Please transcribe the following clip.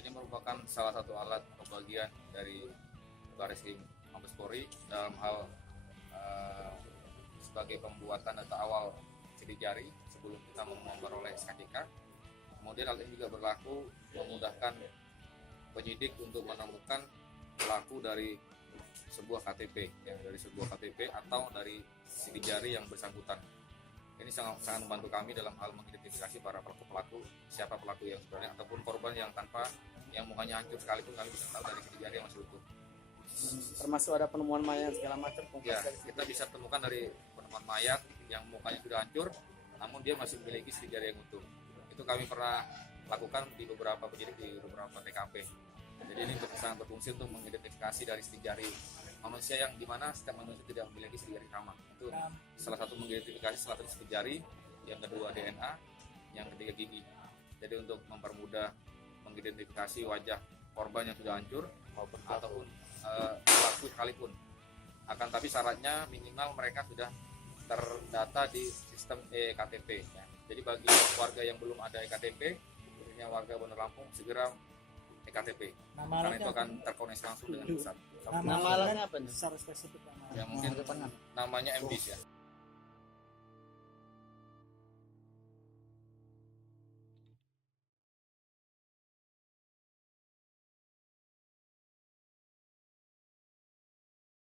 Jadi merupakan salah satu alat pembagian dari Bareskrim Mabes Polri dalam hal sebagai pembuatan data awal sidik jari sebelum kita memperoleh SKCK. Kemudian hal ini juga berlaku memudahkan penyidik untuk menemukan pelaku dari sebuah KTP, dari sebuah KTP atau dari sidik jari yang bersangkutan. Ini sangat membantu kami dalam hal mengidentifikasi para pelaku, siapa pelaku yang sebenarnya ataupun korban yang mukanya hancur sekalipun kami bisa tahu dari sidik jari yang masih utuh. Termasuk ada penemuan mayat segala macam. Ya, kita bisa temukan dari penemuan mayat yang mukanya sudah hancur, namun dia masih memiliki sidik jari yang utuh. Itu kami pernah lakukan di beberapa penyidik di beberapa TKP. Jadi ini sangat berfungsi untuk mengidentifikasi dari sidik jari manusia yang dimana setiap manusia tidak memiliki sidik jari sama. Itu salah satu mengidentifikasi salah satu sidik jari, yang kedua DNA, yang ketiga gigi. Jadi untuk mempermudah mengidentifikasi wajah korban yang sudah hancur ataupun pelaku sekalipun. Akan tapi syaratnya minimal mereka sudah terdata di sistem eKTP. Ya. Jadi bagi warga yang belum ada eKTP, khususnya warga Bandar Lampung, segera eKTP. Karena itu akan terkoneksi langsung dengan pusat. Nama alatnya apa nih? Secara spesifik Ya mungkin namanya MDIS ya.